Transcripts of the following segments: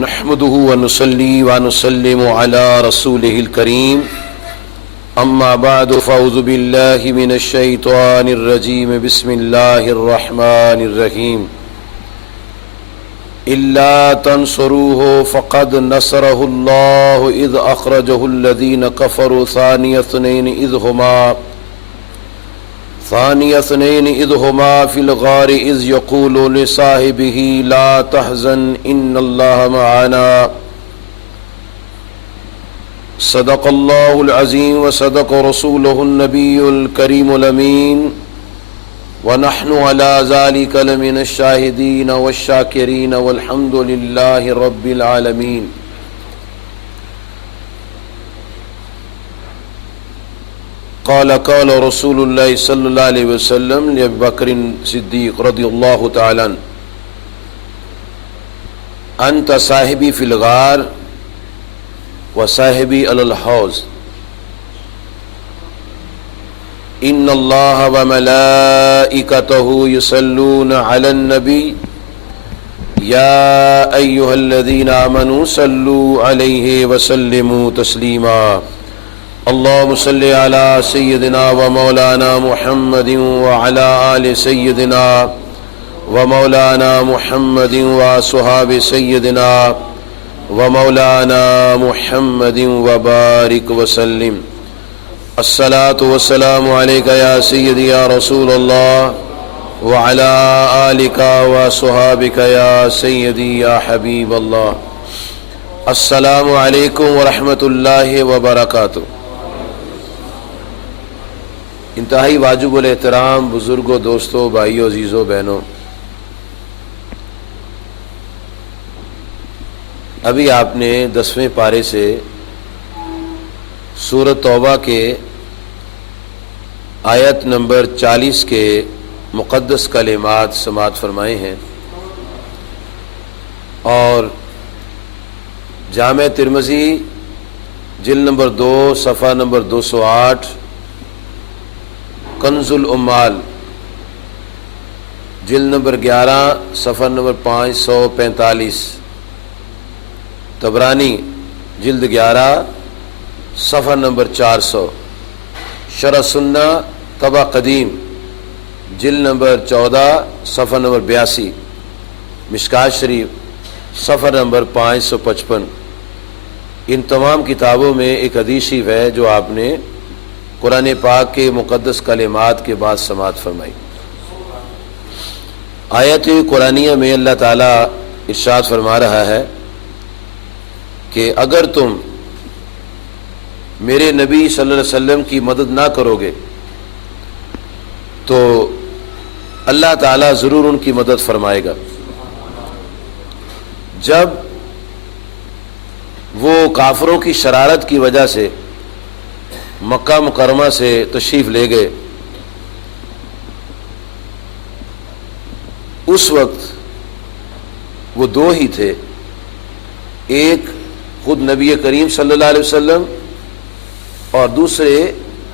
نحمده ونصلي ونسلم على رسوله الكريم اما بعد فاعوذ بالله من الشيطان الرجيم بسم الله الرحمن الرحيم إلا تنصروه فقد نصره الله إذ أخرجه الذين كفروا ثاني اثنين إذ هما في الغار إذ يقول لصاحبه لا تحزن إن الله معنا صدق الله العظيم وصدق رسوله النبي الكريم الأمين ونحن على ذلك لمن الشاهدين والشاكرين والحمد لله رب العالمين. قال رسول الله صلى الله عليه وسلم لأبي بكر الصديق رضي الله تعالى عنه أنت صاحبي في الغار وصاحبي على الحوض ان الله وملائكته يصلون على النبي يا ايها الذين امنوا صلوا عليه وسلموا تسليما. اللهم صل على سيدنا ومولانا محمد وعلى آل سيدنا ومولانا محمد وصحاب سيدنا ومولانا محمد وبارك وسلم. الصلاة والسلام عليك يا سيدي يا رسول الله وعلى آلك وصحابك يا سيدي يا حبيب الله. السلام علیکم ورحمۃ اللہ وبرکاتہ. انتہائی واجب الاحترام بزرگوں، دوستوں، بھائیوں، عزیزوں، بہنوں، ابھی آپ نے 10ویں پارے سے سورۃ توبہ کے آیت نمبر 40 کے مقدس کلمات سماعت فرمائے ہیں، اور جامع ترمذی جلد نمبر 2 صفحہ نمبر 208، کنز الامال جلد نمبر 11 صفحہ نمبر 545، طبرانی جلد 11 صفحہ نمبر 400، شرح سنہ طبع قدیم جلد نمبر 14 صفحہ نمبر 82، مشکات شریف صفحہ نمبر 555. ان تمام کتابوں میں ایک حدیث شریف ہے جو آپ نے قرآن پاک کے مقدس کلمات کے بعد سماعت فرمائی. آیت قرآنیہ میں اللہ تعالیٰ ارشاد فرما رہا ہے کہ اگر تم میرے نبی صلی اللہ علیہ وسلم کی مدد نہ کرو گے تو اللہ تعالیٰ ضرور ان کی مدد فرمائے گا. جب وہ کافروں کی شرارت کی وجہ سے مکہ مکرمہ سے تشریف لے گئے، اس وقت وہ دو ہی تھے، ایک خود نبی کریم صلی اللہ علیہ وسلم اور دوسرے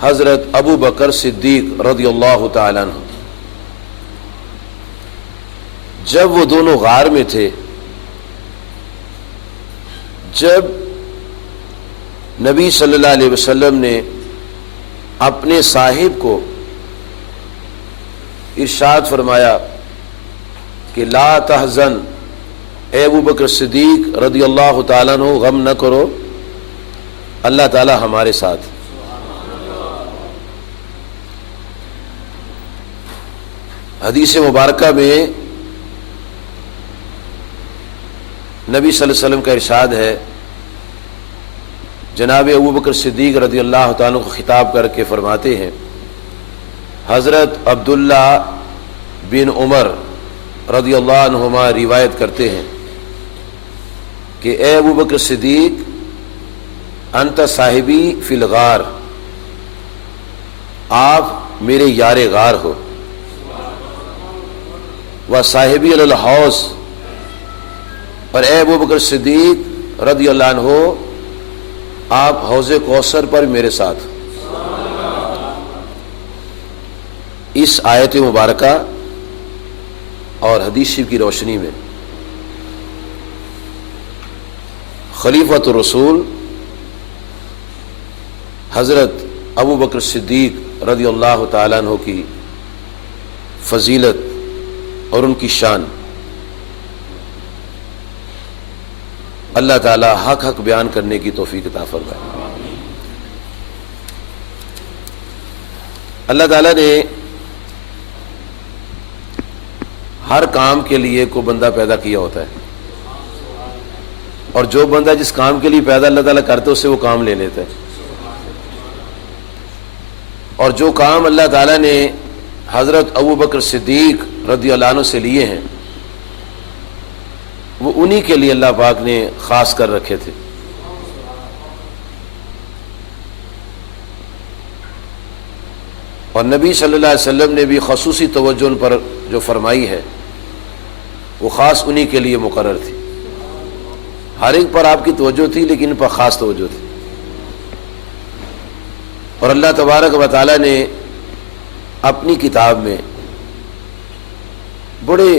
حضرت ابو بکر صدیق رضی اللہ تعالیٰ عنہ. جب وہ دونوں غار میں تھے، جب نبی صلی اللہ علیہ وسلم نے اپنے صاحب کو ارشاد فرمایا کہ لا تحزن، اے ابو بکر صدیق رضی اللہ تعالیٰ عنہ غم نہ کرو، اللہ تعالیٰ ہمارے ساتھ. حدیث مبارکہ میں نبی صلی اللہ علیہ وسلم کا ارشاد ہے، جناب ابو بکر صدیق رضی اللہ تعالیٰ عنہ کو خطاب کر کے فرماتے ہیں، حضرت عبداللہ بن عمر رضی اللہ عنہما روایت کرتے ہیں کہ اے ابو بکر صدیق، انت صاحبی فی الغار، آپ میرے یار غار ہو، و صاحبی علی الحوض، اور اے ابو بکر صدیق رضی اللہ عنہ آپ حوض کوثر پر میرے ساتھ. اس آیت مبارکہ اور حدیث شریف کی روشنی میں خلیفۃ الرسول حضرت ابو بکر صدیق رضی اللہ تعالیٰ عنہ کی فضیلت اور ان کی شان اللہ تعالیٰ حق حق بیان کرنے کی توفیق عطا فرمائے۔ اللہ تعالیٰ نے ہر کام کے لیے کوئی بندہ پیدا کیا ہوتا ہے، اور جو بندہ جس کام کے لیے پیدا اللہ تعالیٰ کرتا ہے اس سے وہ کام لے لیتا ہے، اور جو کام اللہ تعالیٰ نے حضرت ابو بکر صدیق رضی اللہ عنہ سے لیے ہیں وہ انہی کے لیے اللہ پاک نے خاص کر رکھے تھے۔ اور نبی صلی اللہ علیہ وسلم نے بھی خصوصی توجہ ان پر جو فرمائی ہے وہ خاص انہی کے لیے مقرر تھی۔ ہر ایک پر آپ کی توجہ تھی لیکن ان پر خاص توجہ تھی، اور اللہ تبارک و تعالیٰ نے اپنی کتاب میں بڑے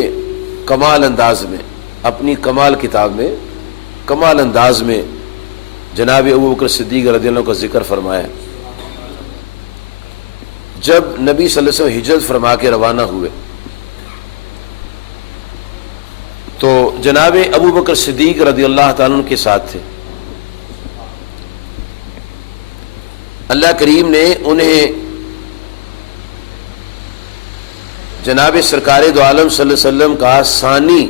کمال انداز میں، اپنی کمال کتاب میں کمال انداز میں جناب ابو بکر صدیق رضی اللہ عنہ کا ذکر فرمایا۔ جب نبی صلی اللہ علیہ وسلم ہجرت فرما کے روانہ ہوئے تو جناب ابو بکر صدیق رضی اللہ تعالیٰ عنہ کے ساتھ تھے۔ اللہ کریم نے انہیں جناب سرکار دو عالم صلی اللہ علیہ وسلم کا ثانی،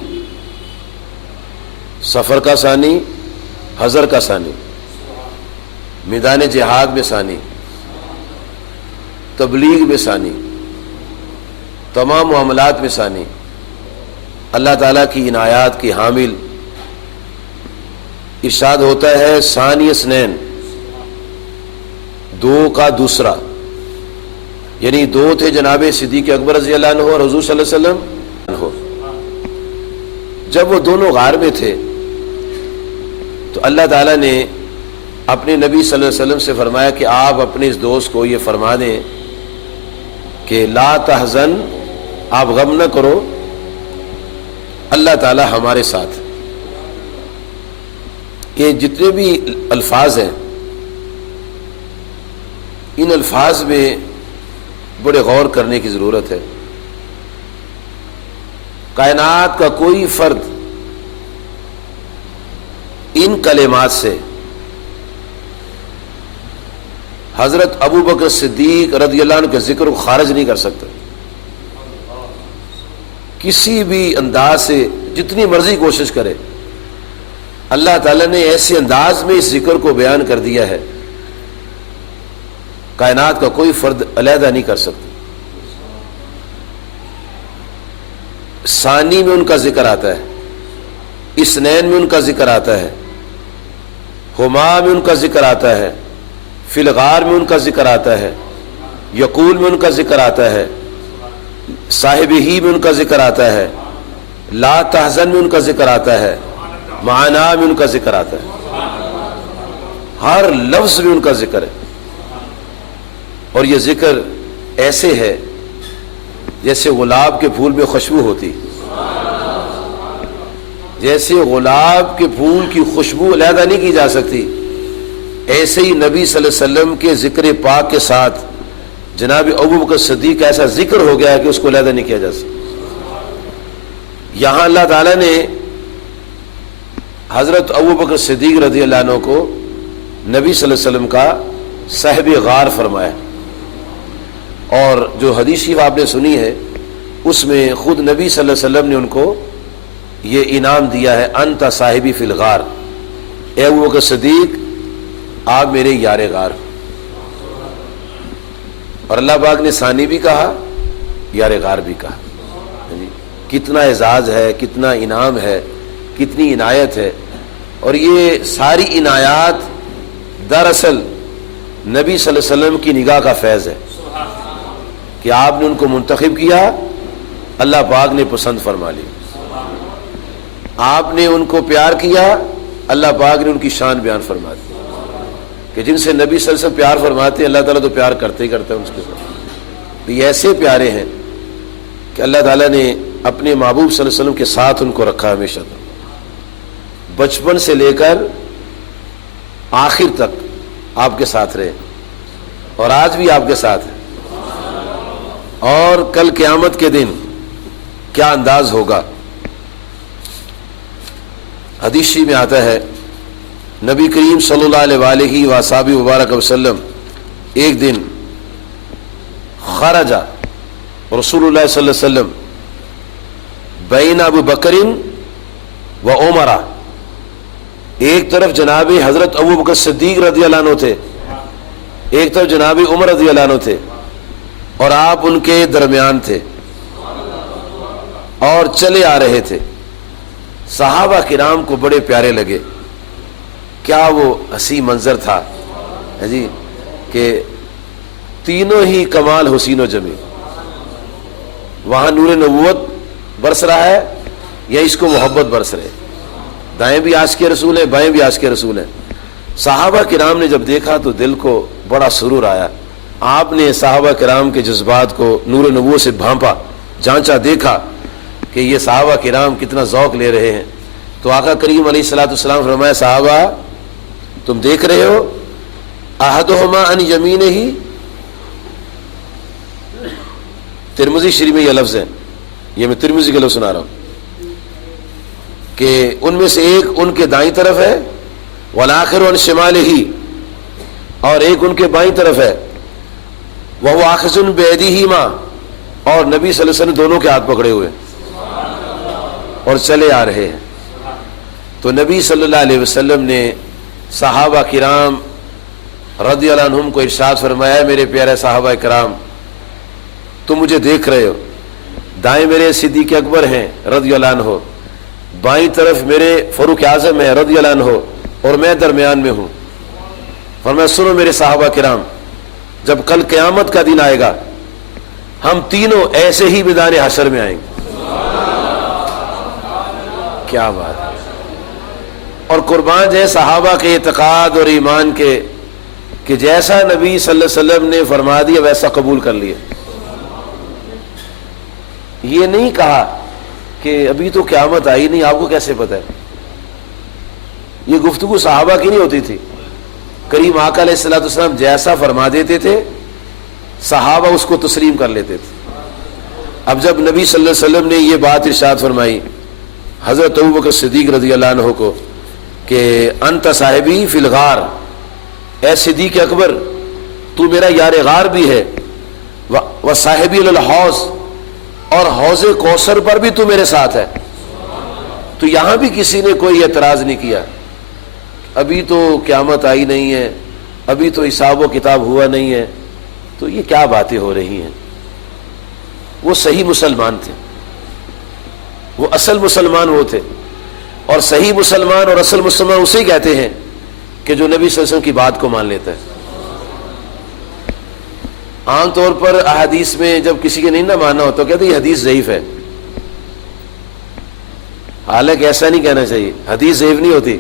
سفر کا ثانی، حضر کا ثانی، میدان جہاد میں ثانی، تبلیغ میں ثانی، تمام معاملات میں ثانی، اللہ تعالیٰ کی عنایات کی حامل۔ ارشاد ہوتا ہے ثانی اثنین، دو کا دوسرا، یعنی دو تھے جناب صدیق اکبر رضی اللہ عنہ اور حضور صلی اللہ علیہ وسلم۔ جب وہ دونوں غار میں تھے تو اللہ تعالیٰ نے اپنے نبی صلی اللہ علیہ وسلم سے فرمایا کہ آپ اپنے اس دوست کو یہ فرما دیں کہ لا تحزن، آپ غم نہ کرو، اللہ تعالیٰ ہمارے ساتھ۔ یہ جتنے بھی الفاظ ہیں ان الفاظ میں بڑے غور کرنے کی ضرورت ہے۔ کائنات کا کوئی فرد ان کلمات سے حضرت ابو بکر صدیق رضی اللہ عنہ کے ذکر کو خارج نہیں کر سکتا، کسی بھی انداز سے جتنی مرضی کوشش کرے۔ اللہ تعالیٰ نے ایسے انداز میں اس ذکر کو بیان کر دیا ہے کائنات کا کوئی فرد علیحدہ نہیں کر سکتا۔ ثانی میں ان کا ذکر آتا ہے، اثنین میں ان کا ذکر آتا ہے، ہما میں ان کا ذکر آتا ہے، فی الغار میں ان کا ذکر آتا ہے، یقول میں ان کا ذکر آتا ہے، صاحب ہی میں ان کا ذکر آتا ہے، لا تحزن میں ان کا ذکر آتا ہے، معنا میں ان کا ذکر آتا ہے، ہر لفظ میں ان کا ذکر ہے۔ اور یہ ذکر ایسے ہے جیسے گلاب کے پھول میں خوشبو ہوتی، جیسے گلاب کے پھول کی خوشبو علیحدہ نہیں کی جا سکتی، ایسے ہی نبی صلی اللہ علیہ وسلم کے ذکر پاک کے ساتھ جناب ابو بکر صدیق کا ایسا ذکر ہو گیا ہے کہ اس کو علیحدہ نہیں کیا جا سکتا۔ یہاں اللہ تعالیٰ نے حضرت ابو بکر صدیق رضی اللہ عنہ کو نبی صلی اللہ علیہ وسلم کا صاحب غار فرمایا، اور جو حدیث شریف آپ نے سنی ہے اس میں خود نبی صلی اللہ علیہ وسلم نے ان کو یہ انعام دیا ہے، انت صاحبی فی الغار، اے ابو بکر صدیق آپ میرے یار غار۔ اور اللہ پاک نے ثانی بھی کہا، یار غار بھی کہا۔ کتنا اعزاز ہے، کتنا انعام ہے، کتنی عنایت ہے۔ اور یہ ساری عنایات دراصل نبی صلی اللہ علیہ وسلم کی نگاہ کا فیض ہے کہ آپ نے ان کو منتخب کیا، اللہ پاک نے پسند فرما لی، آپ نے ان کو پیار کیا، اللہ پاک نے ان کی شان بیان فرما دی کہ جن سے نبی صلی اللہ علیہ وسلم پیار فرماتے ہیں اللہ تعالیٰ تو پیار کرتے ہی کرتا ہے ان کے ساتھ۔ یہ ایسے پیارے ہیں کہ اللہ تعالیٰ نے اپنے محبوب صلی اللہ علیہ وسلم کے ساتھ ان کو رکھا ہمیشہ تک، بچپن سے لے کر آخر تک آپ کے ساتھ رہے اور آج بھی آپ کے ساتھ ہے، اور کل قیامت کے دن کیا انداز ہوگا۔ حدیث میں آتا ہے نبی کریم صلی اللہ علیہ وآلہ وصحبہ وبارک وسلم ایک دن خرج رسول اللہ صلی اللہ علیہ وسلم بین ابو بکر و عمر، ایک طرف جناب حضرت ابو بکر صدیق رضی اللہ عنہ تھے، ایک طرف جناب عمر رضی اللہ عنہ تھے، اور آپ ان کے درمیان تھے اور چلے آ رہے تھے۔ صحابہ کرام کو بڑے پیارے لگے، کیا وہ حسین منظر تھا جی کہ تینوں ہی کمال حسین و جمیل، وہاں نور نبوت برس رہا ہے یا اس کو محبت برس رہے، دائیں بھی عاشق رسول ہیں بائیں بھی عاشق رسول ہیں۔ صحابہ کرام نے جب دیکھا تو دل کو بڑا سرور آیا، آپ نے صحابہ کرام کے جذبات کو نور نبوت سے بھانپا، جانچا، دیکھا کہ یہ صحابہ کرام کتنا ذوق لے رہے ہیں۔ تو آقا کریم علیہ الصلوۃ والسلام فرمایا صحابہ تم دیکھ رہے ہو احدہما عن یمینہ، ترمذی شریف میں یہ لفظ ہے، یہ میں ترمذی کا لفظ سنا رہا ہوں کہ ان میں سے ایک ان کے دائیں طرف ہے، والآخر عن شمالہ، اور ایک ان کے بائیں طرف ہے، وہو آخذ بیدیہما، اور نبی صلی اللہ علیہ وسلم دونوں کے ہاتھ پکڑے ہوئے اور چلے آ رہے ہیں۔ تو نبی صلی اللہ علیہ وسلم نے صحابہ کرام رضی اللہ عنہم کو ارشاد فرمایا میرے پیارے صحابہ کرام تم مجھے دیکھ رہے ہو، دائیں میرے صدیق اکبر ہیں رضی اللہ عنہ، بائیں طرف میرے فاروق اعظم ہیں رضی اللہ عنہ، اور میں درمیان میں ہوں۔ فرمایا سنو میرے صحابہ کرام، جب کل قیامت کا دن آئے گا ہم تینوں ایسے ہی میدان حشر میں آئیں گے۔ کیا بات ہے، اور قربان جائے صحابہ کے اعتقاد اور ایمان کے کہ جیسا نبی صلی اللہ علیہ وسلم نے فرما دیا ویسا قبول کر لیا۔ یہ نہیں کہا کہ ابھی تو قیامت آئی نہیں، آپ کو کیسے پتہ ہے؟ یہ گفتگو صحابہ کی نہیں ہوتی تھی، کریم آقا علیہ الصلوۃ والسلام جیسا فرما دیتے تھے صحابہ اس کو تسلیم کر لیتے تھے۔ اب جب نبی صلی اللہ علیہ وسلم نے یہ بات ارشاد فرمائی حضرت ابوبکر صدیق رضی اللہ عنہ کو کہ انت صاحبی فی الغار، اے صدیق اکبر تو میرا یار غار بھی ہے، و صاحبی الحوض، اور حوض کوثر پر بھی تو میرے ساتھ ہے۔ تو یہاں بھی کسی نے کوئی اعتراض نہیں کیا، ابھی تو قیامت آئی نہیں ہے، ابھی تو حساب و کتاب ہوا نہیں ہے، تو یہ کیا باتیں ہو رہی ہیں۔ وہ صحیح مسلمان تھے، وہ اصل مسلمان وہ تھے، اور صحیح مسلمان اور اصل مسلمان اسے ہی کہتے ہیں کہ جو نبی صلی اللہ علیہ وسلم کی بات کو مان لیتا ہے۔ عام طور پر احادیث میں جب کسی کے نہیں نہ ماننا ہو تو کہتے ہیں یہ حدیث ضعیف ہے، حالانکہ ایسا نہیں کہنا چاہیے، حدیث ضعیف نہیں ہوتی،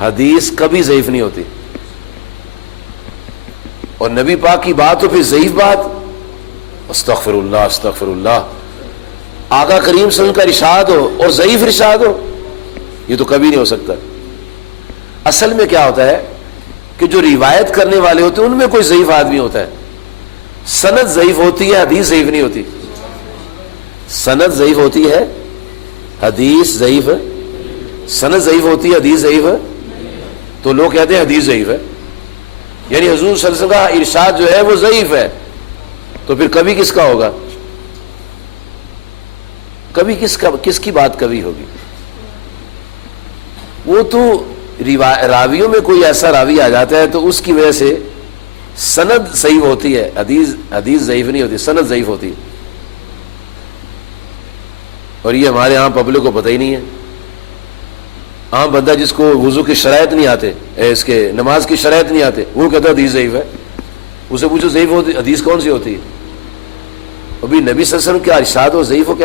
حدیث کبھی ضعیف نہیں ہوتی، اور نبی پاک کی بات تو پھر ضعیف بات، استغفر اللہ استغفر اللہ، آقا کریم صلی اللہ علیہ وسلم کا ارشاد ہو اور ضعیف ارشاد ہو، یہ تو کبھی نہیں ہو سکتا۔ اصل میں کیا ہوتا ہے کہ جو روایت کرنے والے ہوتے ہیں ان میں کوئی ضعیف آدمی ہوتا ہے، سند ضعیف ہوتی ہے حدیث ضعیف نہیں ہوتی، سند ضعیف ہوتی ہے حدیث ضعیف ہے، سند ضعیف ہوتی ہے حدیث ضعیف ہے، تو لوگ کہتے ہیں حدیث ضعیف ہے، یعنی حضور صلی اللہ علیہ وسلم کا ارشاد جو ہے وہ ضعیف ہے، تو پھر کبھی کس کا ہوگا؟ کبھی کس کی بات کبھی ہوگی؟ وہ تو راویوں میں کوئی ایسا راوی آ جاتا ہے تو اس کی وجہ سے سند صحیح ہوتی ہے، حدیث ضعیف نہیں ہوتی، سند ضعیف ہوتی ہے، اور یہ ہمارے عام پبلک کو پتہ ہی نہیں ہے۔ عام بندہ جس کو وضو کی شرائط نہیں آتے، اس کے نماز کی شرائط نہیں آتے، وہ کہتا ہے حدیث ضعیف ہے، اسے پوچھو ضعیف ہوتی حدیث کون سی ہوتی ہے؟ ابھی نبی صلی اللہ علیہ وسلم کیا ارشاد ہو ضعیف ہو کیا